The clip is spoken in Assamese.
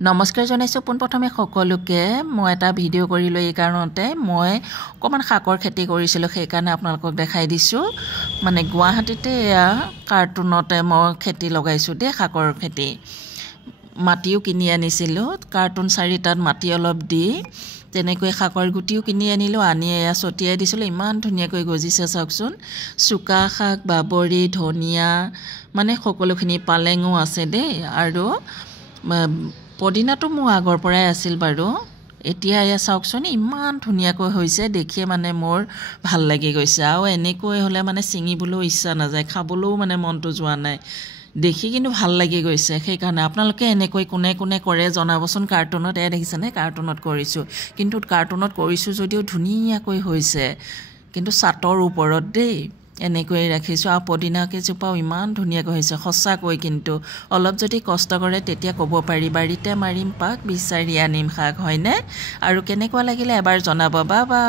নমস্কাৰ জনাইছোঁ পোনপ্ৰথমে সকলোকে মই এটা ভিডিঅ' কৰিলোঁ এই কাৰণতে মই অকণমান শাকৰ খেতি কৰিছিলোঁ সেইকাৰণে আপোনালোকক দেখাই দিছোঁ মানে গুৱাহাটীতে এয়া কাৰ্টুনতে মই খেতি লগাইছোঁ দেই শাকৰ খেতি মাটিও কিনি আনিছিলোঁ কাৰ্টুন 4টাত মাটি অলপ দি তেনেকৈ শাকৰ গুটিও কিনি আনিলোঁ আনি এয়া ছটিয়াই দিছিলোঁ ইমান ধুনীয়াকৈ গজিছে চাওকচোন চুকা শাক বাবৰি ধনিয়া মানে সকলোখিনি পালেঙো আছে দেই আৰু পদিনাটো মোৰ আগৰ পৰাই আছিল বাৰু এতিয়া এয়া চাওকচোন ইমান ধুনীয়াকৈ হৈছে দেখিয়ে মানে মোৰ ভাল লাগি গৈছে আৰু এনেকৈ হ'লে মানে ছিঙিবলৈও ইচ্ছা নাযায় খাবলৈও মানে মনটো যোৱা নাই দেখি কিন্তু ভাল লাগি গৈছে সেইকাৰণে আপোনালোকে এনেকৈ কোনে কোনে কৰে জনাবচোন কাৰ্টুনত এয়া দেখিছেনে কাৰ্টুনত কৰিছোঁ কিন্তু কাৰ্টুনত কৰিছোঁ যদিও ধুনীয়াকৈ হৈছে কিন্তু চাটৰ ওপৰত দেই এনেকৈ ৰাখিছোঁ আৰু পদিনা কেইজোপাও ইমান ধুনীয়াকৈ হৈছে সঁচাকৈ কিন্তু অলপ যদি কষ্ট কৰে তেতিয়া ক'ব পাৰি বাৰীতে মাৰিম পাক বিচাৰি আনিম শাক হয়নে আৰু কেনেকুৱা লাগিলে এবাৰ জনাব বা